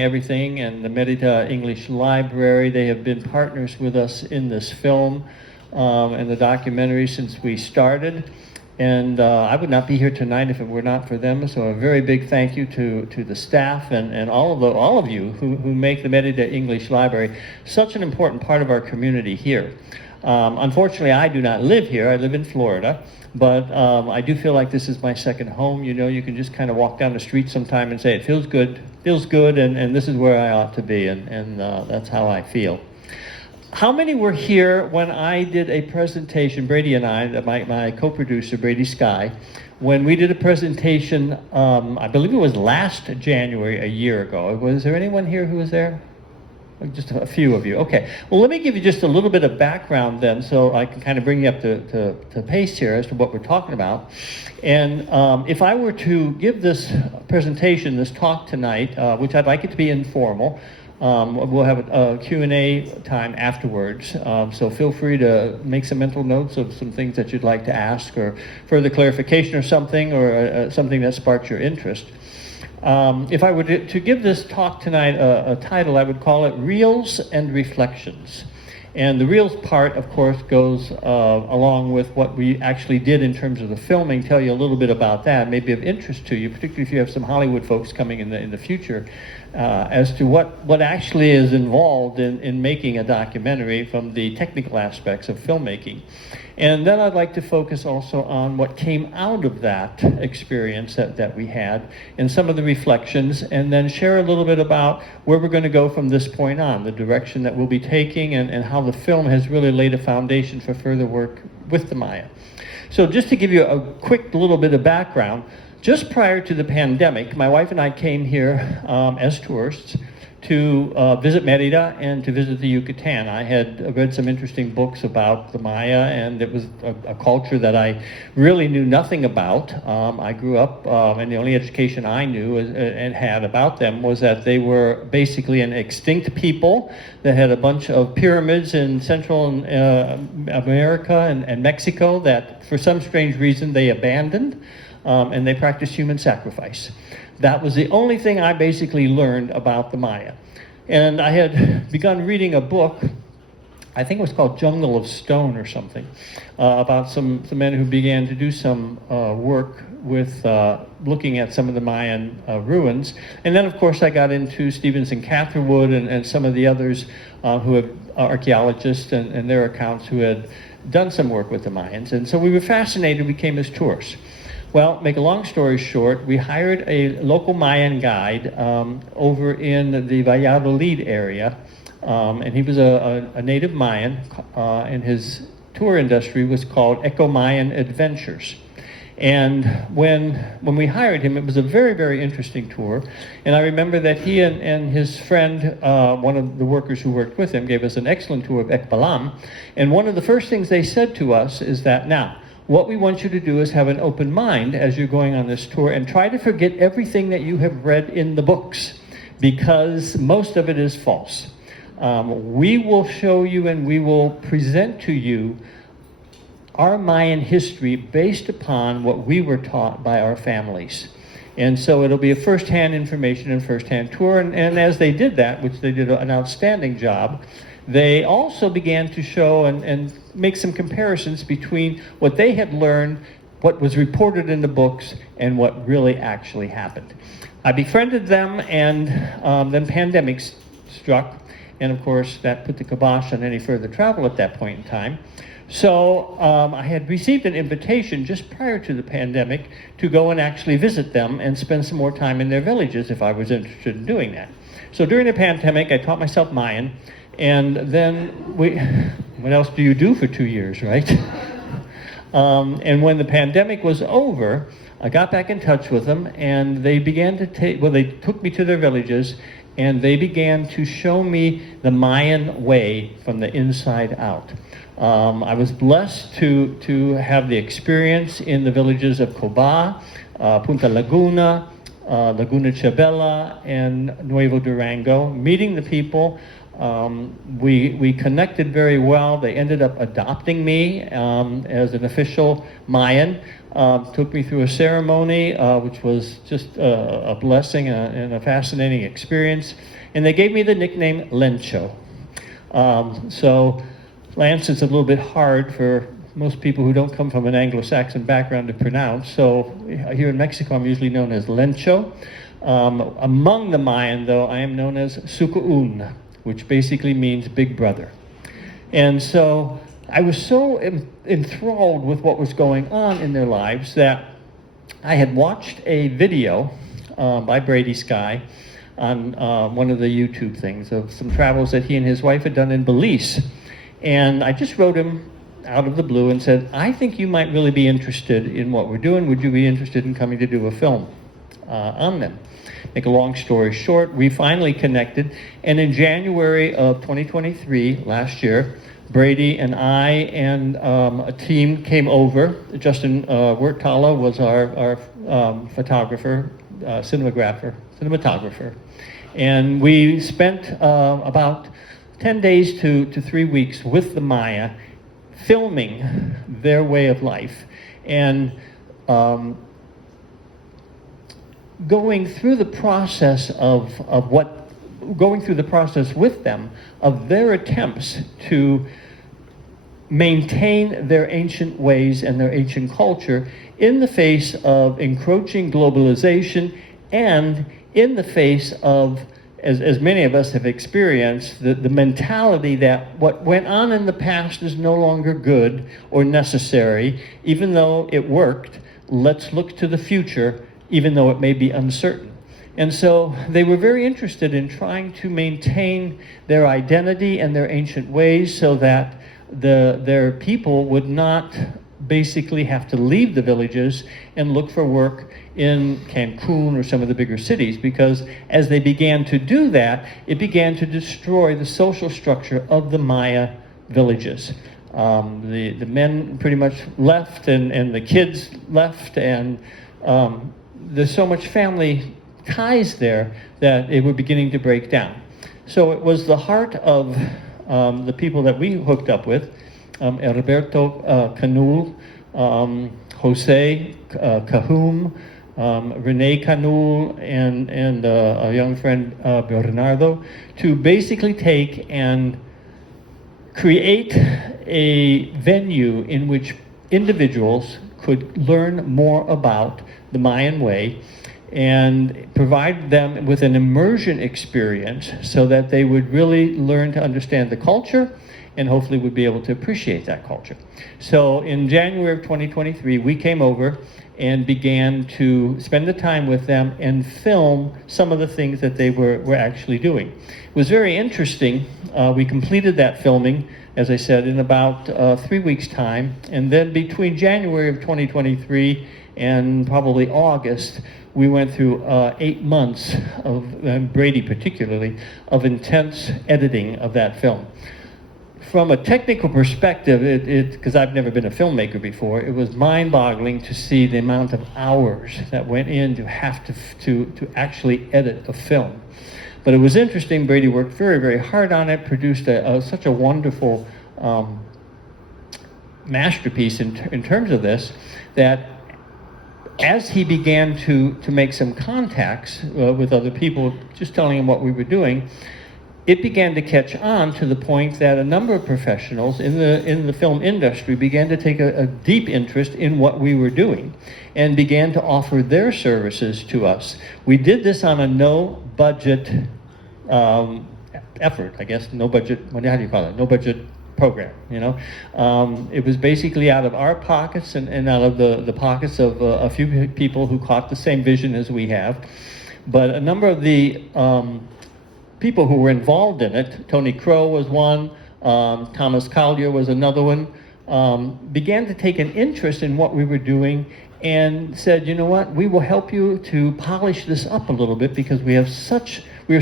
everything, and the Merida English Library. They have been partners with us in this film and the documentary since we started. And I would not be here tonight if it were not for them. So a very big thank you to the staff and all of you who make the Merida English Library such an important part of our community here. Unfortunately, I do not live here. I live in Florida. But I do feel like this is my second home. You know, you can just kind of walk down the street sometime and say, it feels good, and this is where I ought to be, and that's how I feel. How many were here when I did a presentation, Brady and I, my co-producer, Brady Skye, when we did a presentation, I believe it was last January, a year ago. Was there anyone here who was there? Just a few of you. Okay. Well, let me give you just a little bit of background then, so I can kind of bring you up to pace here as to what we're talking about. And if I were to give this presentation, this talk tonight, which I'd like it to be informal, we'll have a Q&A time afterwards, so feel free to make some mental notes of some things that you'd like to ask or further clarification or something that sparks your interest. If I were to give this talk tonight a title, I would call it Reels and Reflections. And the reels part, of course, goes along with what we actually did in terms of the filming, tell you a little bit about that, maybe of interest to you, particularly if you have some Hollywood folks coming in the future, as to what actually is involved in making a documentary from the technical aspects of filmmaking. And then I'd like to focus also on what came out of that experience that we had and some of the reflections, and then share a little bit about where we're going to go from this point on, the direction that we'll be taking, and how the film has really laid a foundation for further work with the Maya. So just to give you a quick little bit of background, just prior to the pandemic, my wife and I came here as tourists to visit Merida and to visit the Yucatan. I had read some interesting books about the Maya, and it was a culture that I really knew nothing about. I grew up, and the only education I knew and had about them was that they were basically an extinct people that had a bunch of pyramids in Central America and Mexico that for some strange reason they abandoned, and they practiced human sacrifice. That was the only thing I basically learned about the Maya. And I had begun reading a book, I think it was called Jungle of Stone or something, about some men who began to do some work with looking at some of the Mayan ruins. And then, of course, I got into Stevens and Catherwood and some of the others who have archaeologists and their accounts who had done some work with the Mayans. And so we were fascinated, we came as tourists. Well, make a long story short, we hired a local Mayan guide over in the Valladolid area, and he was a native Mayan, and his tour industry was called Eco-Mayan Adventures. And when we hired him, it was a very, very interesting tour. And I remember that he and his friend, one of the workers who worked with him, gave us an excellent tour of Ekbalam. And one of the first things they said to us is that, now, what we want you to do is have an open mind as you're going on this tour and try to forget everything that you have read in the books, because most of it is false. We will show you and we will present to you our Mayan history based upon what we were taught by our families. And so it'll be a first-hand information and first-hand tour. And as they did that, which they did an outstanding job, they also began to show and make some comparisons between what they had learned, what was reported in the books, and what really actually happened. I befriended them, and then pandemic struck, and of course that put the kibosh on any further travel at that point in time. So I had received an invitation just prior to the pandemic to go and actually visit them and spend some more time in their villages if I was interested in doing that. So during the pandemic, I taught myself Mayan. And then what else do you do for 2 years, right? And when the pandemic was over, I got back in touch with them, and they began to they took me to their villages, and they began to show me the Mayan way from the inside out. I was blessed to have the experience in the villages of Coba, Punta Laguna, Laguna Chabela, and Nuevo Durango, meeting the people, We connected very well. They ended up adopting me as an official Mayan. Took me through a ceremony, which was just a blessing and a fascinating experience. And they gave me the nickname Lencho. So Lance is a little bit hard for most people who don't come from an Anglo-Saxon background to pronounce. So here in Mexico, I'm usually known as Lencho. Among the Mayan, though, I am known as Suku'un, which basically means big brother. And so I was so enthralled with what was going on in their lives that I had watched a video by Brady Skye on one of the YouTube things of some travels that he and his wife had done in Belize. And I just wrote him out of the blue and said, I think you might really be interested in what we're doing. Would you be interested in coming to do a film on them? Make a long story short, we finally connected. And in January of 2023, last year, Brady and I and a team came over. Justin Wertala was our photographer, cinematographer. And we spent about 10 days to 3 weeks with the Maya filming their way of life and going through the process going through the process with them of their attempts to maintain their ancient ways and their ancient culture in the face of encroaching globalization and in the face of, as many of us have experienced, the mentality that what went on in the past is no longer good or necessary. Even though it worked, let's look to the future, even though it may be uncertain. And so they were very interested in trying to maintain their identity and their ancient ways so that their people would not basically have to leave the villages and look for work in Cancun or some of the bigger cities, because as they began to do that, it began to destroy the social structure of the Maya villages. The men pretty much left and the kids left, and there's so much family ties there that it were beginning to break down. So it was the heart of the people that we hooked up with, Herberto Canul, Jose Cahum, Rene Canul, and a young friend, Bernardo, to basically take and create a venue in which individuals could learn more about the Mayan way and provide them with an immersion experience so that they would really learn to understand the culture and hopefully would be able to appreciate that culture. So in January of 2023, we came over and began to spend the time with them and film some of the things that they were actually doing. It was very interesting. We completed that filming, as I said, in about 3 weeks' time. And then between January of 2023 and probably August, we went through 8 months of, Brady particularly, of intense editing of that film. From a technical perspective, because I've never been a filmmaker before, it was mind-boggling to see the amount of hours that went in to have to actually edit a film. But it was interesting. Brady worked very, very hard on it, produced such a wonderful masterpiece in terms of this, that as he began to make some contacts with other people, just telling them what we were doing, it began to catch on to the point that a number of professionals in the film industry began to take a deep interest in what we were doing and began to offer their services to us. We did this on a no-budget effort, I guess. No budget, how do you call it? No budget program, you know. It was basically out of our pockets and out of the pockets of a few people who caught the same vision as we have. But a number of the people who were involved in it, Tony Crow was one, Thomas Collier was another one, began to take an interest in what we were doing and said, you know what, we will help you to polish this up a little bit because we are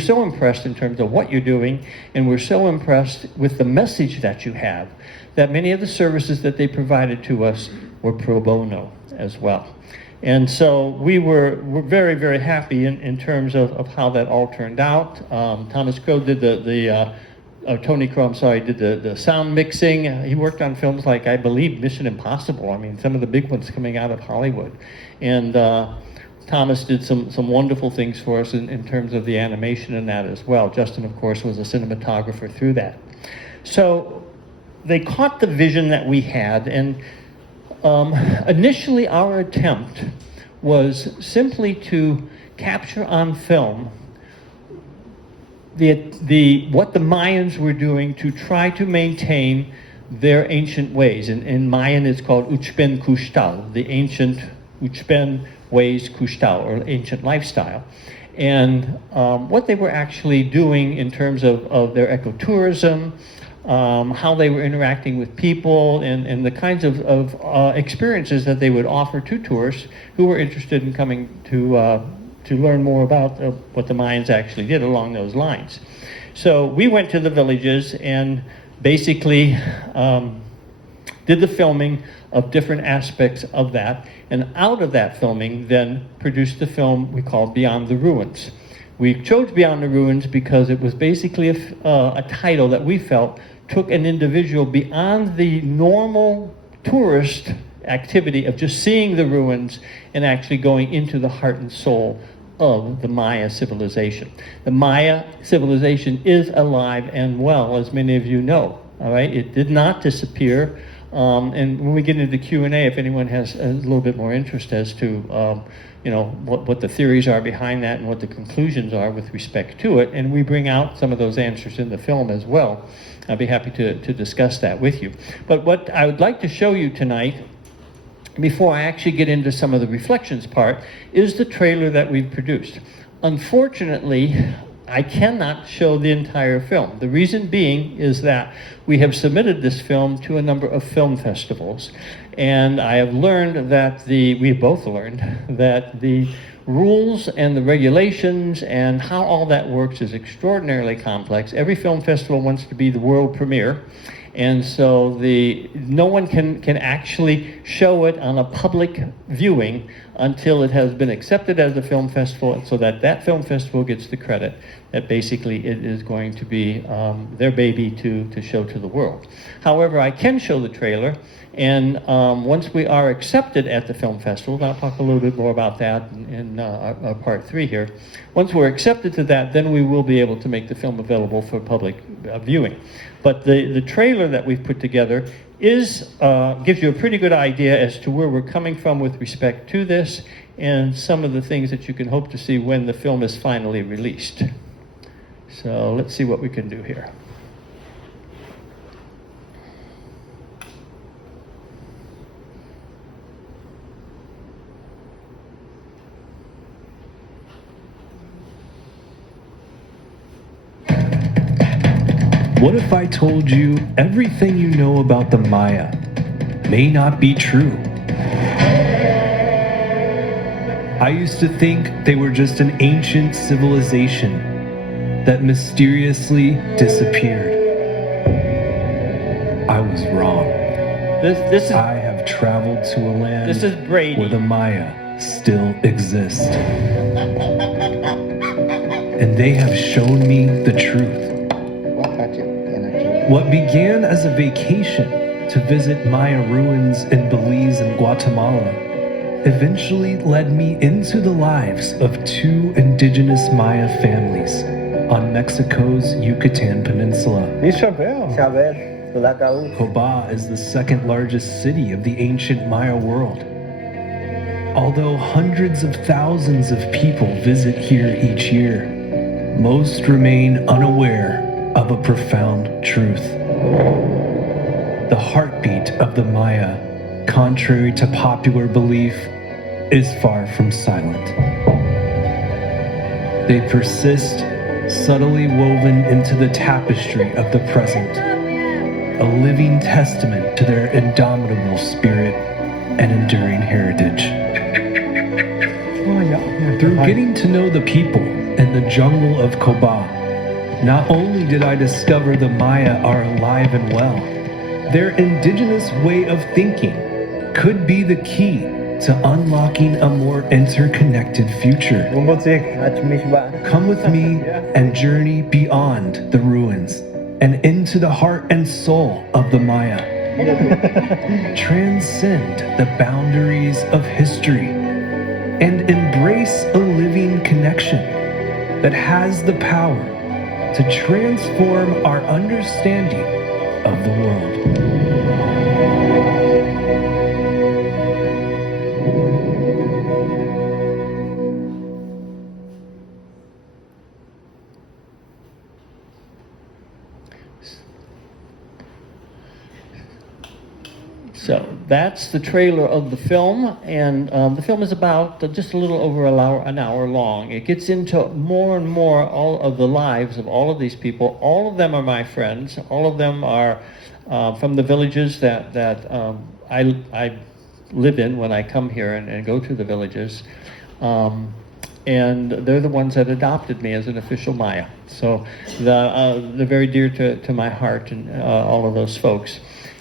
so impressed in terms of what you're doing, and we're so impressed with the message that you have, that many of the services that they provided to us were pro bono as well. And so we were very, very happy in terms of how that all turned out. Thomas Crow did the Tony Crow, I'm sorry, did the sound mixing. He worked on films like, I believe, Mission Impossible. I mean, some of the big ones coming out of Hollywood. And Thomas did some wonderful things for us in terms of the animation and that as well. Justin, of course, was a cinematographer through that. So they caught the vision that we had, and initially our attempt was simply to capture on film what the Mayans were doing to try to maintain their ancient ways. In Mayan, it's called Uchben Kushtal, the ancient Uchben ways Kushtal, or ancient lifestyle. And what they were actually doing in terms of their ecotourism, how they were interacting with people, and the kinds of experiences that they would offer to tourists who were interested in coming to learn more about what the Mayans actually did along those lines. So we went to the villages and basically did the filming of different aspects of that, and out of that filming then produced the film we called Beyond the Ruins. We chose Beyond the Ruins because it was basically a title that we felt took an individual beyond the normal tourist activity of just seeing the ruins and actually going into the heart and soul of the Maya civilization. The Maya civilization is alive and well, as many of you know. All right, it did not disappear. And when we get into the Q&A, if anyone has a little bit more interest as to what the theories are behind that and what the conclusions are with respect to it, and we bring out some of those answers in the film as well, I'd be happy to discuss that with you. But what I would like to show you tonight, before I actually get into some of the reflections part, is the trailer that we've produced. Unfortunately, I cannot show the entire film. The reason being is that we have submitted this film to a number of film festivals, and I have learned that we've both learned that the rules and the regulations and how all that works is extraordinarily complex. Every film festival wants to be the world premiere, and so no one can actually show it on a public viewing until it has been accepted as a film festival, so that film festival gets the credit that basically it is going to be their baby to show to the world. However, I can show the trailer, and once we are accepted at the film festival, and I'll talk a little bit more about that in our part 3 here. Once we're accepted to that, then we will be able to make the film available for public viewing. But the trailer that we've put together gives you a pretty good idea as to where we're coming from with respect to this, and some of the things that you can hope to see when the film is finally released. So let's see what we can do here. What if I told you everything you know about the Maya may not be true? I used to think they were just an ancient civilization that mysteriously disappeared. I was wrong. I have traveled to a land where the Maya still exist. And they have shown me the truth. What began as a vacation to visit Maya ruins in Belize and Guatemala eventually led me into the lives of 2 indigenous Maya families on Mexico's Yucatan Peninsula. Coba is the second largest city of the ancient Maya world. Although hundreds of thousands of people visit here each year, most remain unaware of a profound truth. The heartbeat of the Maya, contrary to popular belief, is far from silent. They persist, subtly woven into the tapestry of the present, a living testament to their indomitable spirit and enduring heritage. Through getting to know the people in the jungle of Coba, not only did I discover the Maya are alive and well, their indigenous way of thinking could be the key to unlocking a more interconnected future. Come with me and journey beyond the ruins and into the heart and soul of the Maya. Transcend the boundaries of history and embrace a living connection that has the power to transform our understanding of the world. So that's the trailer of the film, and the film is about just a little over an hour long. It gets into more and more all of the lives of all of these people. All of them are my friends. All of them are from the villages that I live in when I come here and go to the villages. And they're the ones that adopted me as an official Maya. So they're very dear to my heart, and all of those folks.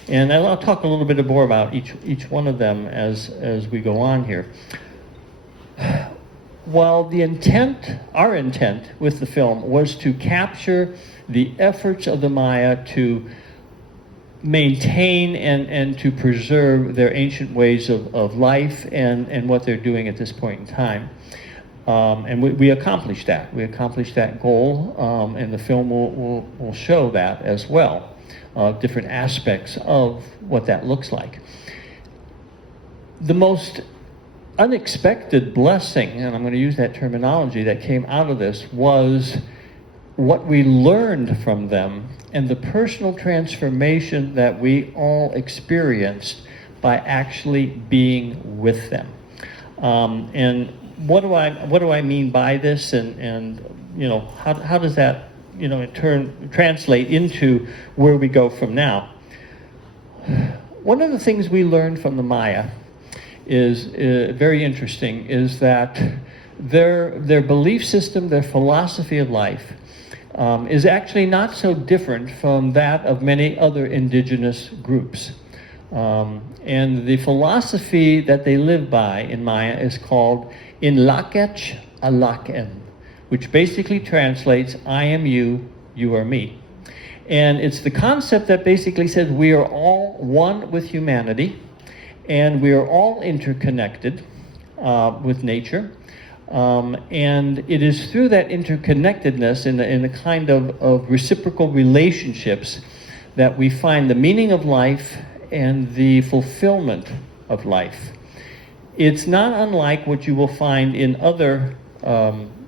And I'll talk a little bit more about each one of them as we go on here. While our intent with the film was to capture the efforts of the Maya to maintain and to preserve their ancient ways of life and what they're doing at this point in time. And we accomplished that. We accomplished that goal, and the film will show that as well. Different aspects of what that looks like. The most unexpected blessing, and I'm going to use that terminology, that came out of this was what we learned from them and the personal transformation that we all experienced by actually being with them. And what do I mean by this, and how does that in turn translate into where we go from now? One of the things we learned from the Maya is very interesting, is that their belief system, their philosophy of life, is actually not so different from that of many other indigenous groups. And the philosophy that they live by in Maya is called Inlakech Alaken, which basically translates, I am you, you are me. And it's the concept that basically says we are all one with humanity, and we are all interconnected with nature. And it is through that interconnectedness in the kind of reciprocal relationships that we find the meaning of life and the fulfillment of life. It's not unlike what you will find in other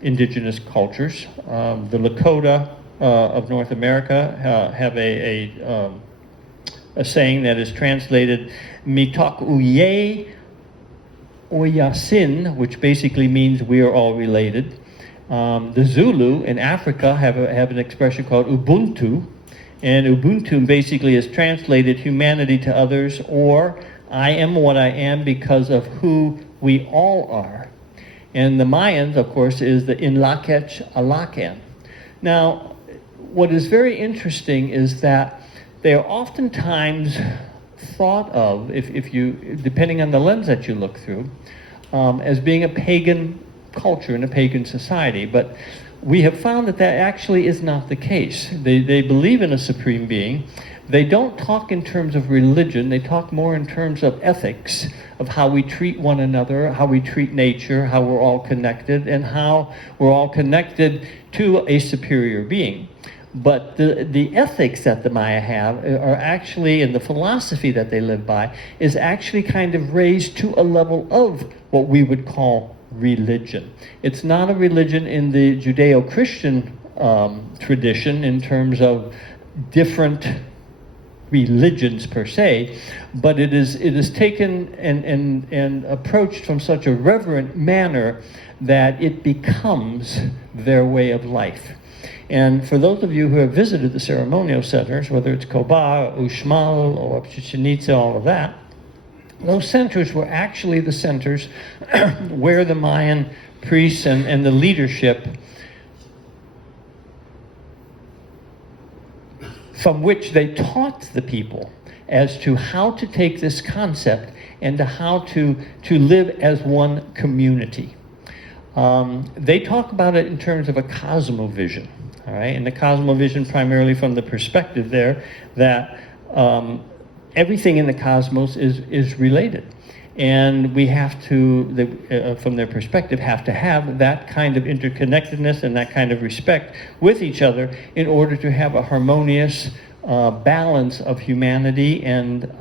indigenous cultures. The Lakota of North America have a saying that is translated "Mitok uye oyasin," which basically means we are all related. The Zulu in Africa have an expression called Ubuntu, and Ubuntu basically is translated humanity to others, or I am what I am because of who we all are. And the Mayans, of course, is the Inlakech Alaken. Now, what is very interesting is that they are oftentimes thought of, if you, depending on the lens that you look through, as being a pagan culture and a pagan society. But we have found that actually is not the case. They believe in a supreme being. They don't talk in terms of religion. They talk more in terms of ethics, of how we treat one another, how we treat nature, how we're all connected, and how we're all connected to a superior being. But the ethics that the Maya have are actually, and the philosophy that they live by, is actually kind of raised to a level of what we would call religion. It's not a religion in the Judeo-Christian tradition in terms of different religions per se, but it is taken and approached from such a reverent manner that it becomes their way of life. And for those of you who have visited the ceremonial centers, whether it's Koba, Uxmal, or Chichen Itza, all of that, those centers were actually the centers where the Mayan priests and the leadership from which they taught the people as to how to take this concept and to how to live as one community. They talk about it in terms of a cosmovision. all right? And the cosmovision primarily from the perspective there that everything in the cosmos is related. And we have to, from their perspective, have to have that kind of interconnectedness and that kind of respect with each other in order to have a harmonious balance of humanity and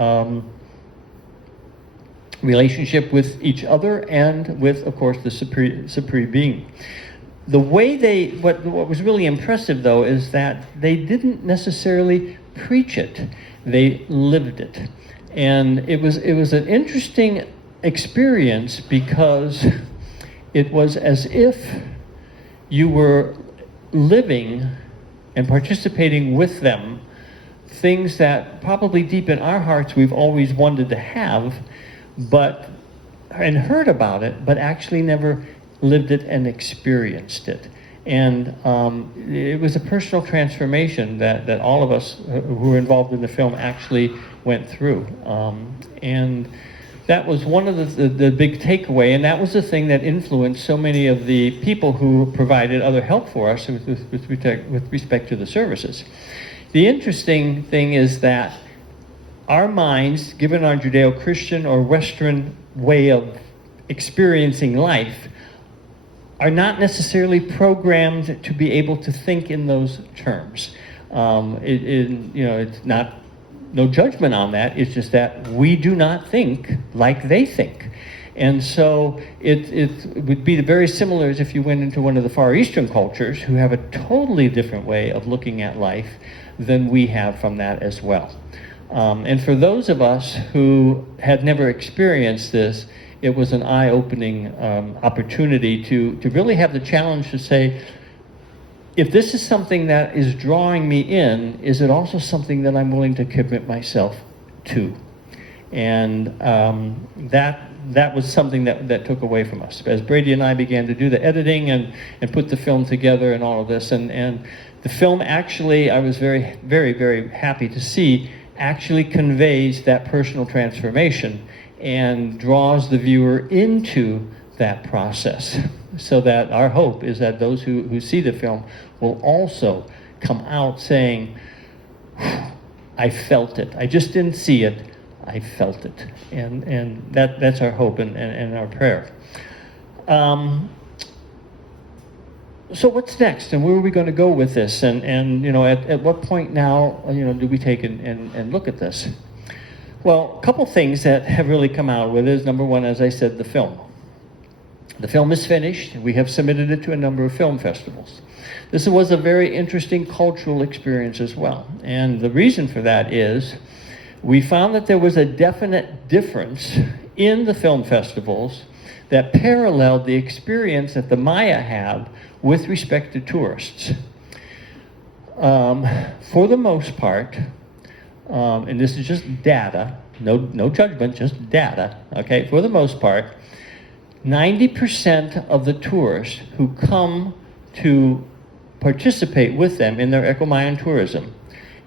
relationship with each other and with, of course, the supreme being. The way what was really impressive, though, is that they didn't necessarily preach it. They lived it. And it was an interesting experience because it was as if you were living and participating with them things that probably deep in our hearts we've always wanted to have, and heard about it, but actually never lived it and experienced it. And it was a personal transformation that all of us who were involved in the film actually went through. And that was one of the big takeaway, and that was the thing that influenced so many of the people who provided other help for us with respect to the services. The interesting thing is that our minds, given our Judeo-Christian or Western way of experiencing life, are not necessarily programmed to be able to think in those terms. It's not, no judgment on that. It's just that we do not think like they think. And so it would be very similar as if you went into one of the Far Eastern cultures who have a totally different way of looking at life than we have from that as well. And for those of us who had never experienced this, it was an eye-opening opportunity to really have the challenge to say, if this is something that is drawing me in, is it also something that I'm willing to commit myself to? And that was something that took away from us. As Brady and I began to do the editing and put the film together and all of this, and the film actually, I was very, very, very happy to see, actually conveys that personal transformation and draws the viewer into that process, so that our hope is that those who see the film will also come out saying, I felt it. I just didn't see it, I felt it. And that's our hope and our prayer. So what's next, and where are we going to go with this? And at what point now, do we take and look at this? Well, a couple things that have really come out with it is, number one, as I said, the film. The film is finished. We have submitted it to a number of film festivals. This was a very interesting cultural experience as well. And the reason for that is we found that there was a definite difference in the film festivals that paralleled the experience that the Maya have with respect to tourists. For the most part, and this is just data, no judgment, just data, okay? For the most part, 90% of the tourists who come to participate with them in their Eco-Mayan tourism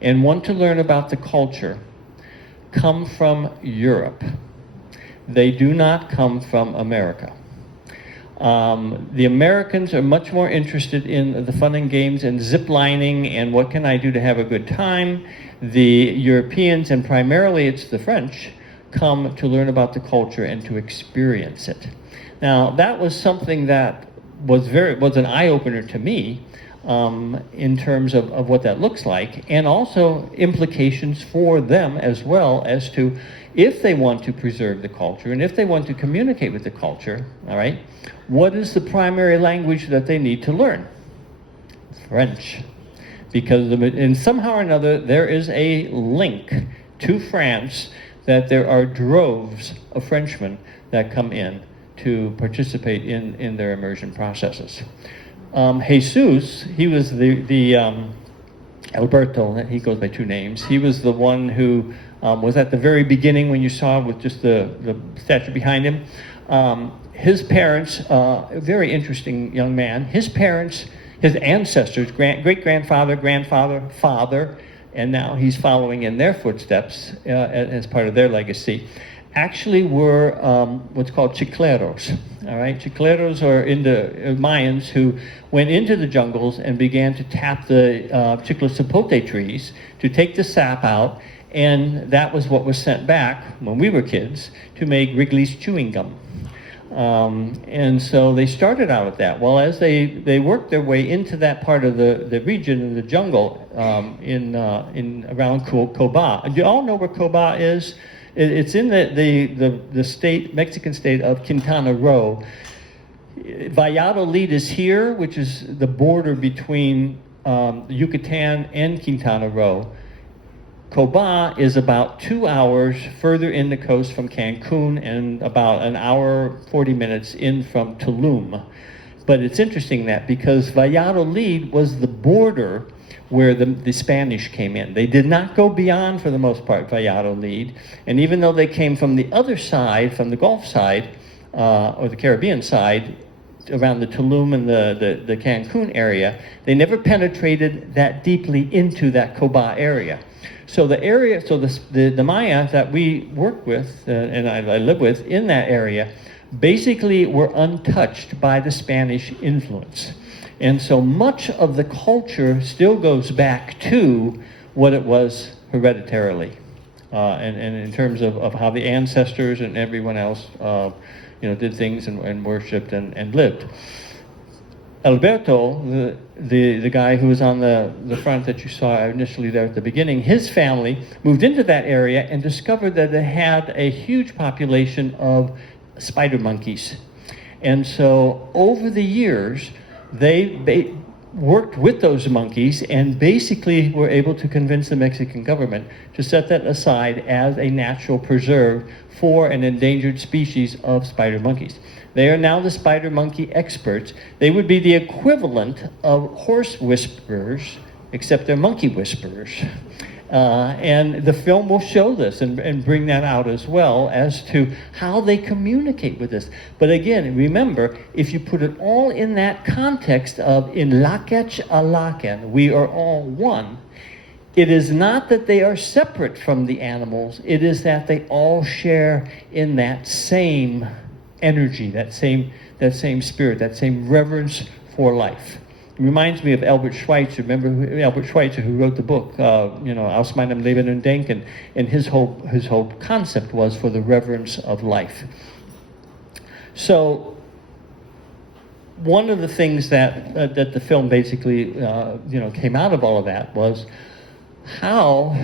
and want to learn about the culture come from Europe. They do not come from America. The Americans are much more interested in the fun and games and zip lining and what can I do to have a good time. The Europeans, and primarily it's the French, come to learn about the culture and to experience it. Now, that was something that was an eye-opener to me in terms of what that looks like, and also implications for them as well as to if they want to preserve the culture and if they want to communicate with the culture, all right, what is the primary language that they need to learn? French. Because in somehow or another, there is a link to France that there are droves of Frenchmen that come in to participate in their immersion processes. Jesus, he was the Alberto, he goes by two names. He was the one who was at the very beginning when you saw with just the statue behind him. His parents, a very interesting young man, his parents, his ancestors, great-grandfather, grandfather, father, and now he's following in their footsteps as part of their legacy. actually were what's called chicleros. All right, chicleros are Mayans who went into the jungles and began to tap the chiclosapote trees to take the sap out, and that was what was sent back when we were kids to make Wrigley's chewing gum. And so they started out at that. Well, as they worked their way into that part of the region in the jungle in around Coba. Do you all know where Coba is? It's in the state, Mexican state of Quintana Roo. Valladolid is here, which is the border between Yucatan and Quintana Roo. Coba is about 2 hours further in the coast from Cancun and about an hour, 40 minutes in from Tulum. But it's interesting that because Valladolid was the border where the Spanish came in. They did not go beyond, for the most part, Valladolid. And even though they came from the other side, from the Gulf side, or the Caribbean side, around the Tulum and the Cancun area, they never penetrated that deeply into that Coba area. So the Maya that we work with, and I live with in that area, basically were untouched by the Spanish influence. And so much of the culture still goes back to what it was hereditarily, and in terms of how the ancestors and everyone else, did things and worshipped and lived. Alberto, the guy who was on the front that you saw initially there at the beginning, his family moved into that area and discovered that they had a huge population of spider monkeys. And so over the years, they worked with those monkeys and basically were able to convince the Mexican government to set that aside as a natural preserve for an endangered species of spider monkeys. They are now the spider monkey experts. They would be the equivalent of horse whisperers, except they're monkey whisperers. And the film will show this and bring that out as well as to how they communicate with this. But again, remember, if you put it all in that context of in Lakach Alakan, we are all one, it is not that they are separate from the animals, it is that they all share in that same energy, that same spirit, that same reverence for life. It reminds me of Albert Schweitzer. Remember Albert Schweitzer, who wrote the book, Aus meinem Leben und Denken, and his whole concept was for the reverence of life. So one of the things that the film basically came out of all of that was how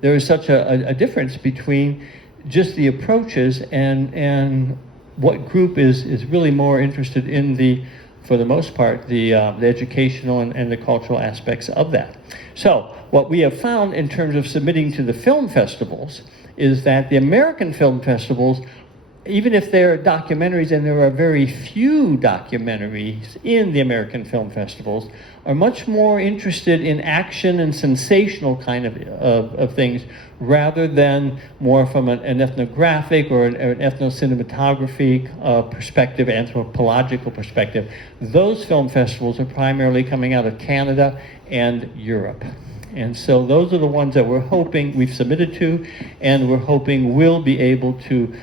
there is such a difference between just the approaches and what group is really more interested in for the most part, the educational and the cultural aspects of that. So what we have found in terms of submitting to the film festivals is that the American film festivals, even if they're documentaries, and there are very few documentaries in the American film festivals, are much more interested in action and sensational kind of things rather than more from an ethnographic or an ethno-cinematography perspective, anthropological perspective. Those film festivals are primarily coming out of Canada and Europe. And so those are the ones that we're hoping we've submitted to, and we're hoping will be able to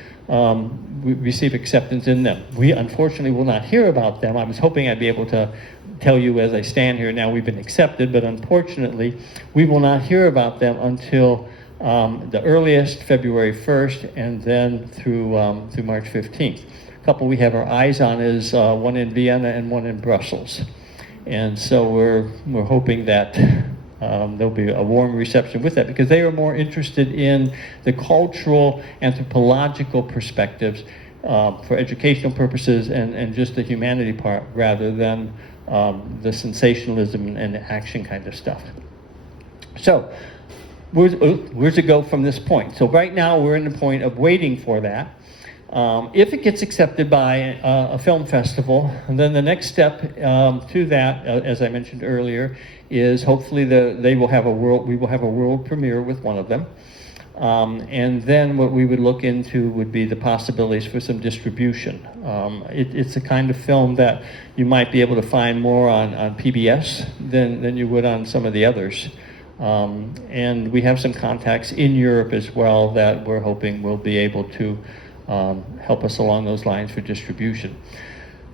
receive acceptance in them. We unfortunately will not hear about them. I was hoping I'd be able to tell you as I stand here now we've been accepted, but unfortunately we will not hear about them until the earliest, February 1st, and then through March 15th. A couple we have our eyes on is one in Vienna and one in Brussels. And so we're hoping that there'll be a warm reception with that, because they are more interested in the cultural, anthropological perspectives for educational purposes and just the humanity part rather than the sensationalism and the action kind of stuff. So where's it go from this point? So right now we're in the point of waiting for that. If it gets accepted by a film festival, then the next step to that, as I mentioned earlier, is hopefully we will have a world premiere with one of them. And then what we would look into would be the possibilities for some distribution. It's a kind of film that you might be able to find more on PBS than you would on some of the others. And we have some contacts in Europe as well that we're hoping will be able to help us along those lines for distribution.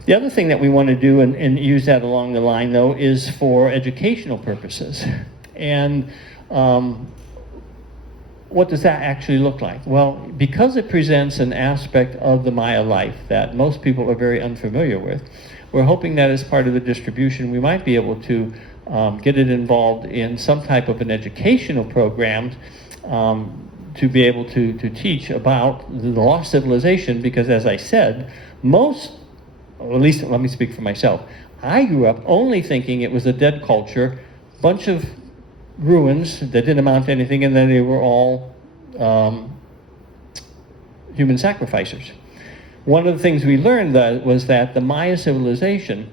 The other thing that we want to do and use that along the line, though, is for educational purposes. And what does that actually look like? Well, because it presents an aspect of the Maya life that most people are very unfamiliar with, we're hoping that as part of the distribution, we might be able to get it involved in some type of an educational program to be able to teach about the lost civilization, because as I said, most, or at least let me speak for myself, I grew up only thinking it was a dead culture, bunch of ruins that didn't amount to anything, and then they were all human sacrificers. One of the things we learned was that the Maya civilization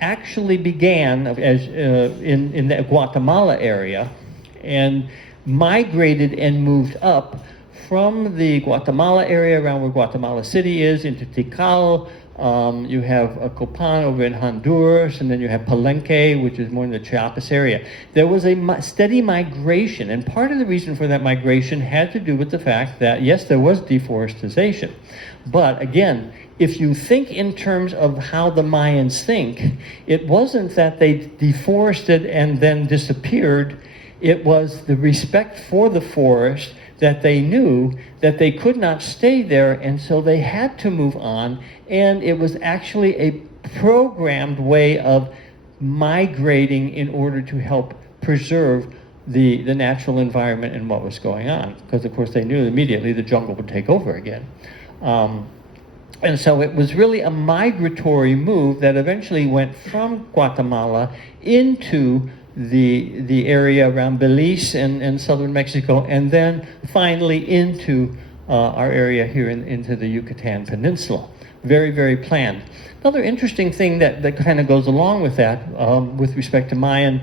actually began in the Guatemala area and migrated and moved up from the Guatemala area around where Guatemala City is into Tikal. You have Copan over in Honduras, and then you have Palenque, which is more in the Chiapas area. There was a steady migration, and part of the reason for that migration had to do with the fact that, yes, there was deforestation. But again, if you think in terms of how the Mayans think, it wasn't that they deforested and then disappeared. It was the respect for the forest, that they knew that they could not stay there, and so they had to move on. And it was actually a programmed way of migrating in order to help preserve the natural environment and what was going on. Because, of course, they knew immediately the jungle would take over again. And so it was really a migratory move that eventually went from Guatemala into the area around Belize and southern Mexico, and then finally into our area here into the Yucatan Peninsula. Very, very planned. Another interesting thing that kind of goes along with that, with respect to Mayan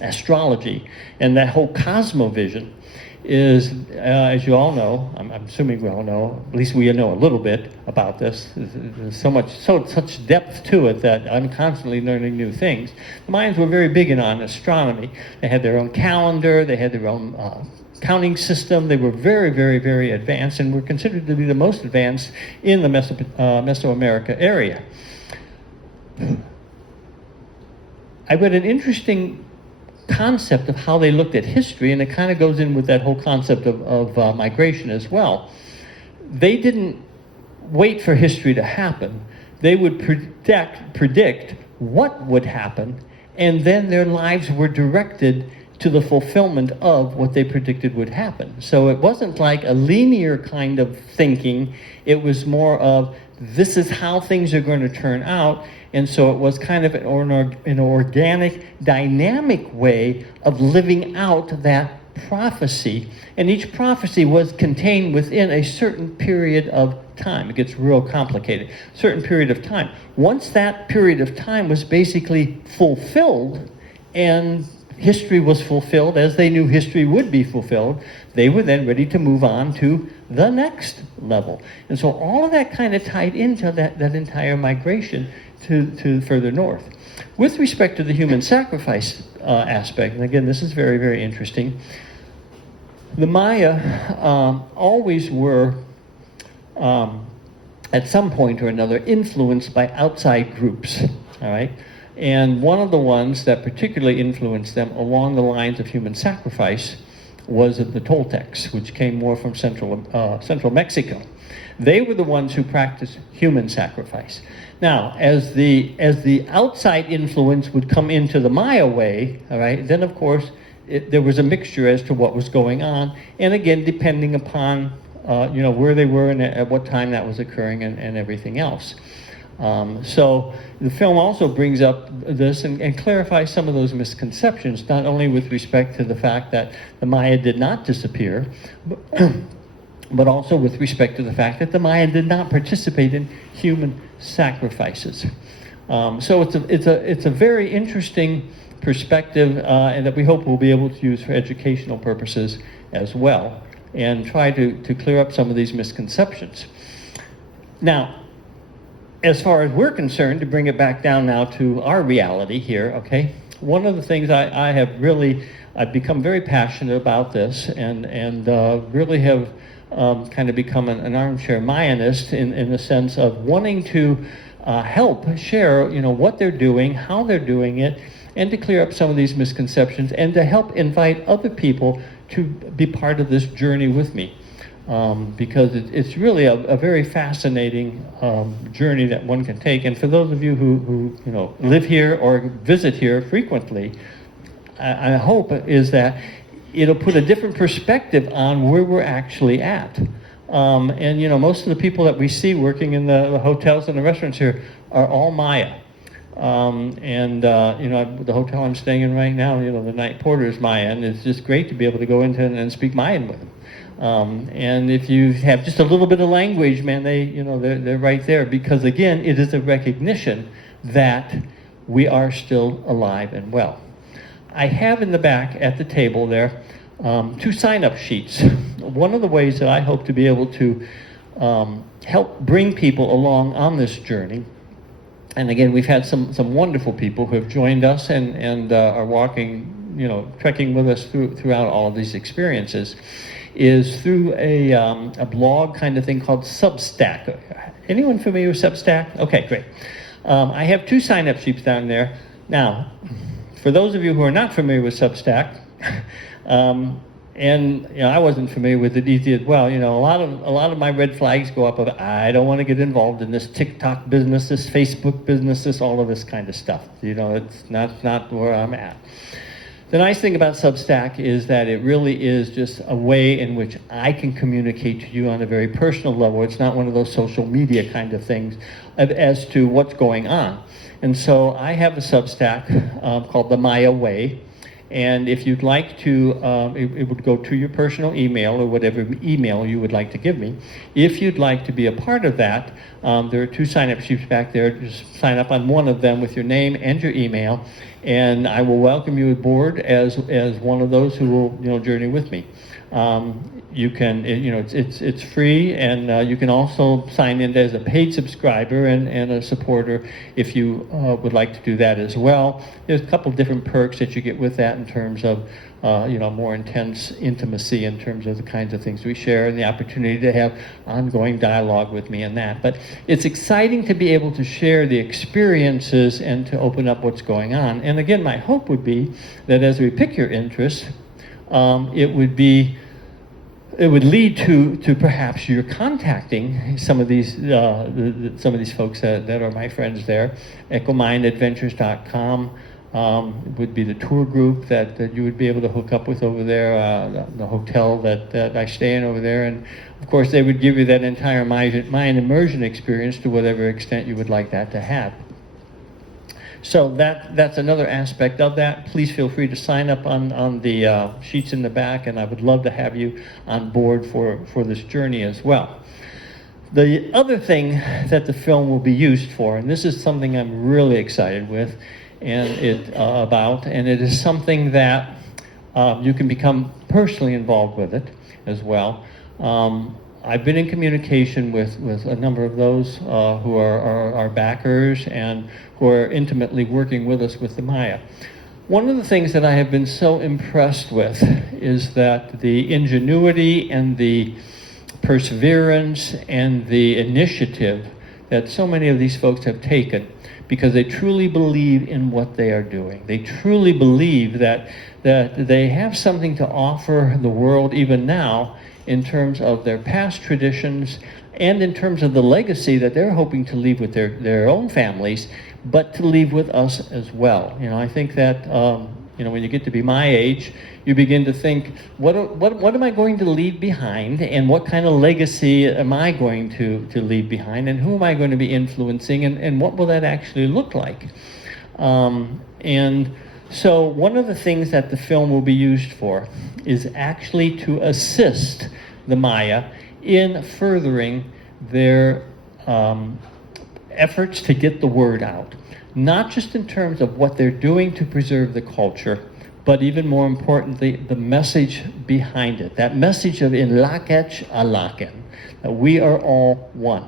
astrology and that whole cosmovision, is, as you all know, I'm assuming we all know, at least we know a little bit about this. There's such depth to it that I'm constantly learning new things. The Mayans were very big on astronomy. They had their own calendar, they had their own counting system. They were very, very, very advanced, and were considered to be the most advanced in the Mesoamerica area. I read an interesting concept of how they looked at history, and it kind of goes in with that whole concept of migration as well. They didn't wait for history to happen. They would predict what would happen, and then their lives were directed to the fulfillment of what they predicted would happen. So it wasn't like a linear kind of thinking. It was more of, this is how things are going to turn out. And so it was kind of an organic, dynamic way of living out that prophecy. And each prophecy was contained within a certain period of time. It gets real complicated. Certain period of time. Once that period of time was basically fulfilled, and history was fulfilled as they knew history would be fulfilled, they were then ready to move on to the next level. And so all of that kind of tied into that entire migration to further north. With respect to the human sacrifice aspect, and again, this is very, very interesting, the Maya always were, at some point or another, influenced by outside groups, all right? And one of the ones that particularly influenced them along the lines of human sacrifice was the Toltecs, which came more from central Mexico. They were the ones who practiced human sacrifice. Now, as the outside influence would come into the Maya way, all right, then of course there was a mixture as to what was going on, and again, depending upon where they were and at what time that was occurring and everything else. So the film also brings up this and clarifies some of those misconceptions, not only with respect to the fact that the Maya did not disappear, but also with respect to the fact that the Maya did not participate in human sacrifices. So it's a very interesting perspective, and that we hope we'll be able to use for educational purposes as well, and try to clear up some of these misconceptions. Now, as far as we're concerned, to bring it back down now to our reality here, okay, one of the things I have really, I've become very passionate about this, and really have kind of become an armchair Mayanist in the sense of wanting to help share, what they're doing, how they're doing it, and to clear up some of these misconceptions, and to help invite other people to be part of this journey with me. Because it's really a very fascinating journey that one can take. And for those of you who live here or visit here frequently, I hope is that it'll put a different perspective on where we're actually at. And most of the people that we see working in the hotels and the restaurants here are all Maya. The hotel I'm staying in right now, the night porter is Mayan. It's just great to be able to go into and speak Mayan with them. And if you have just a little bit of language, man, they're right there, because again, it is a recognition that we are still alive and well. I have in the back at the table there 2 sign-up sheets. One of the ways that I hope to be able to help bring people along on this journey, and again, we've had some wonderful people who have joined us and are walking, trekking with us throughout all of these experiences, is through a blog kind of thing called Substack. Anyone familiar with Substack? Okay, great. I have 2 sign-up sheets down there. Now, for those of you who are not familiar with Substack, and I wasn't familiar with it easy as well. A lot of my red flags go up of I don't want to get involved in this TikTok business, this Facebook business, this all of this kind of stuff. It's not where I'm at. The nice thing about Substack is that it really is just a way in which I can communicate to you on a very personal level. It's not one of those social media kind of things as to what's going on. And so I have a Substack called The Maya Way. And if you'd like to, it would go to your personal email or whatever email you would like to give me. If you'd like to be a part of that, there are 2 sign-up sheets back there. Just sign up on one of them with your name and your email, and I will welcome you aboard as one of those who will journey with me. You can, it's free, and you can also sign in as a paid subscriber and a supporter if you would like to do that as well. There's a couple different perks that you get with that in terms of, more intense intimacy in terms of the kinds of things we share and the opportunity to have ongoing dialogue with me and that. But it's exciting to be able to share the experiences and to open up what's going on. And again, my hope would be that as we pick your interests, it would lead to perhaps you're contacting some of these folks that are my friends there. EchoMindAdventures.com would be the tour group that you would be able to hook up with over there, the hotel that I stay in over there, and of course they would give you that entire Mayan immersion experience to whatever extent you would like that to have. So that's another aspect of that. Please feel free to sign up on the sheets in the back, and I would love to have you on board for this journey as well. The other thing that the film will be used for, and this is something I'm really excited with, and it is something that you can become personally involved with it as well. I've been in communication with a number of those who are our backers and who are intimately working with us with the Maya. One of the things that I have been so impressed with is that the ingenuity and the perseverance and the initiative that so many of these folks have taken, because they truly believe in what they are doing. They truly believe that they have something to offer the world even now in terms of their past traditions and in terms of the legacy that they're hoping to leave with their own families, but to leave with us as well. I think that when you get to be my age, you begin to think, what am I going to leave behind, and what kind of legacy am I going to leave behind, and who am I going to be influencing, and what will that actually look like? And so one of the things that the film will be used for is actually to assist the Maya in furthering their efforts to get the word out, not just in terms of what they're doing to preserve the culture, but even more importantly, the message behind it. That message of in lakech alaken. that we are all one.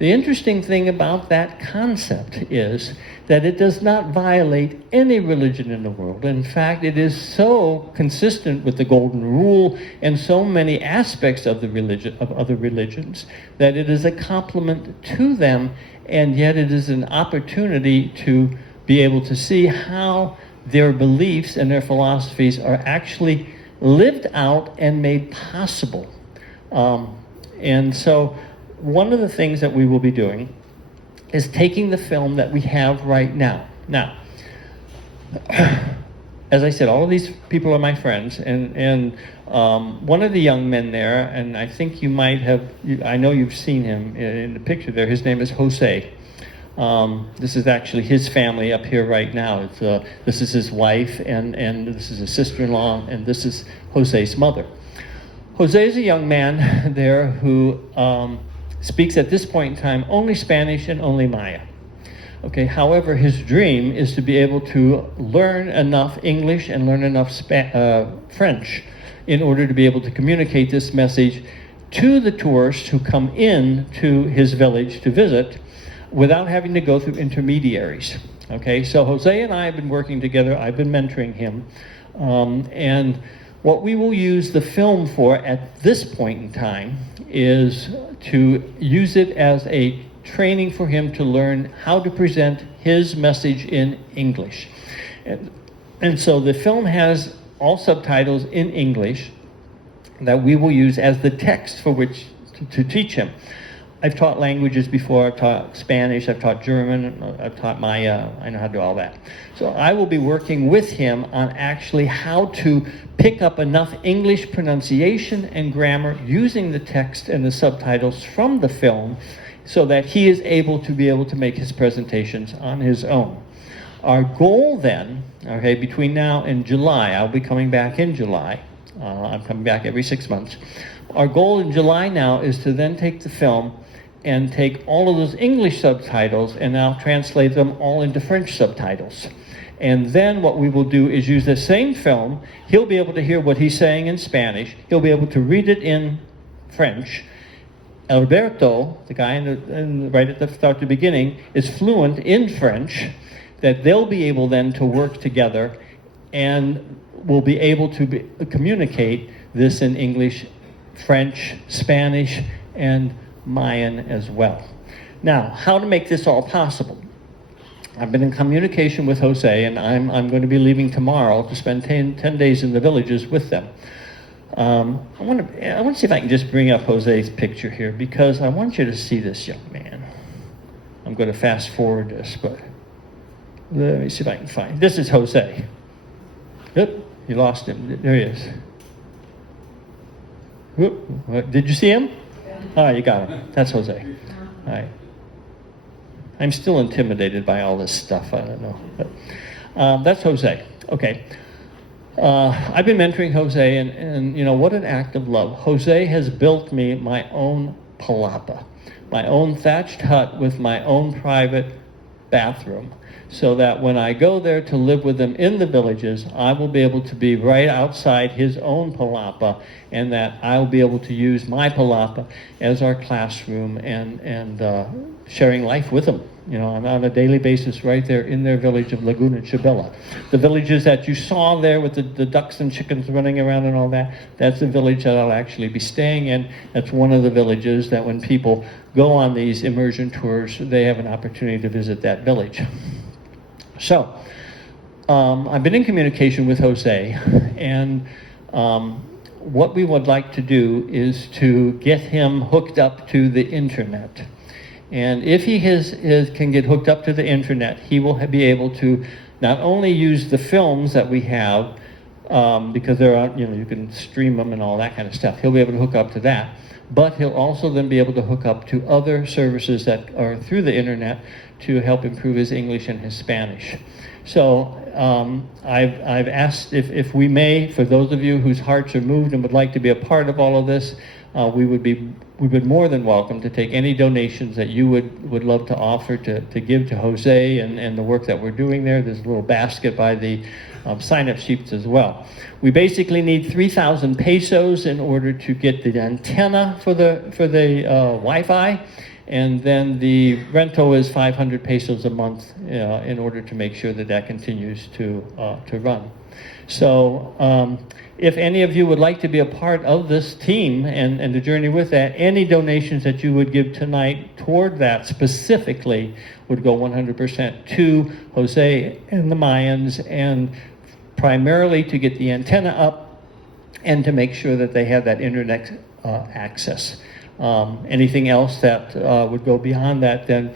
The interesting thing about that concept is that it does not violate any religion in the world. In fact, it is so consistent with the Golden Rule and so many aspects of the religion of other religions that it is a complement to them, and yet it is an opportunity to be able to see how their beliefs and their philosophies are actually lived out and made possible. And so one of the things that we will be doing is taking the film that we have right now. Now, as I said, all of these people are my friends, and one of the young men there, and I think you might have, I know you've seen him in the picture there, his name is Jose. This is actually his family up here right now. This is his wife, and this is his sister-in-law, and this is Jose's mother. Jose is a young man there who speaks at this point in time only Spanish and only Maya. Okay, however, his dream is to be able to learn enough English and learn enough French in order to be able to communicate this message to the tourists who come in to his village to visit without having to go through intermediaries. Okay, so Jose and I have been working together. I've been mentoring him. And what we will use the film for at this point in time is to use it as a training for him to learn how to present his message in English. And so the film has all subtitles in English that we will use as the text for which to teach him. I've taught languages before. I've taught Spanish, I've taught German, I've taught Maya. I know how to do all that. So I will be working with him on actually how to pick up enough English pronunciation and grammar using the text and the subtitles from the film so that he is able to make his presentations on his own. Our goal then, okay, between now and July, I'll be coming back in July. I'm coming back every 6 months. Our goal in July now is to then take the film and take all of those English subtitles and now translate them all into French subtitles. And then what we will do is use the same film. He'll be able to hear what he's saying in Spanish. He'll be able to read it in French. Alberto, the guy right at the start, the beginning, is fluent in French, that they'll be able then to work together and will be able to communicate this in English, French, Spanish, and Mayan as well. Now, how to make this all possible? I've been in communication with Jose, and I'm going to be leaving tomorrow to spend 10 days in the villages with them. I want to see if I can just bring up Jose's picture here, because I want you to see this young man. I'm going to fast forward this, but let me see if I can find. This is Jose. Yep, you lost him. There he is. Whoop. Did you see him? Ah, you got him. That's Jose. All right. I'm still intimidated by all this stuff. I don't know. But, that's Jose. Okay. I've been mentoring Jose, and you know, what an act of love. Jose has built me my own palapa, my own thatched hut with my own private bathroom, so that when I go there to live with them in the villages, I will be able to be right outside his own palapa, and that I'll be able to use my palapa as our classroom and sharing life with them. You know, I'm on a daily basis right there in their village of Laguna Chabela. The villages that you saw there with the ducks and chickens running around and all that, that's the village that I'll actually be staying in. That's one of the villages that when people go on these immersion tours, they have an opportunity to visit that village. So, I've been in communication with Jose, and what we would like to do is to get him hooked up to the internet. And if he can get hooked up to the internet, he will be able to not only use the films that we have, because they're on, you know, you can stream them and all that kind of stuff. He'll be able to hook up to that, but he'll also then be able to hook up to other services that are through the internet to help improve his English and his Spanish. So I've asked if we may, for those of you whose hearts are moved and would like to be a part of all of this, we would more than welcome to take any donations that you would love to offer to give to Jose and the work that we're doing there. There's a little basket by the sign-up sheets as well. We basically need 3,000 pesos in order to get the antenna for the Wi-Fi, and then the rental is 500 pesos a month in order to make sure that that continues to run. So if any of you would like to be a part of this team and the journey with that, any donations that you would give tonight toward that specifically would go 100% to Jose and the Mayans, and primarily to get the antenna up and to make sure that they have that internet access. Anything else that would go beyond that, then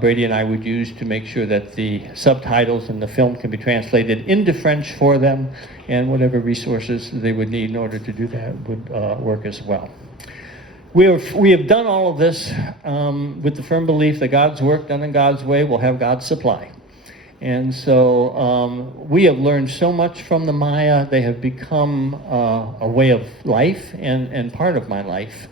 Brady and I would use to make sure that the subtitles and the film can be translated into French for them, and whatever resources they would need in order to do that would work as well. We have done all of this with the firm belief that God's work done in God's way will have God's supply. And so we have learned so much from the Maya. They have become a way of life and part of my life.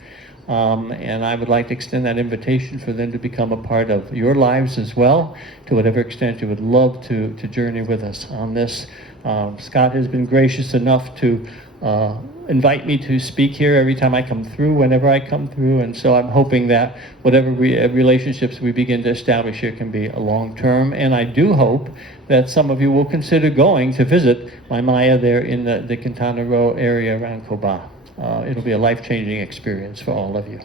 And I would like to extend that invitation for them to become a part of your lives as well, to whatever extent you would love to journey with us on this. Scott has been gracious enough to invite me to speak here every time I come through, whenever I come through, and so I'm hoping that whatever relationships we begin to establish here can be a long-term, and I do hope that some of you will consider going to visit my Maya there in the Quintana Roo area around Coba. It'll be a life-changing experience for all of you.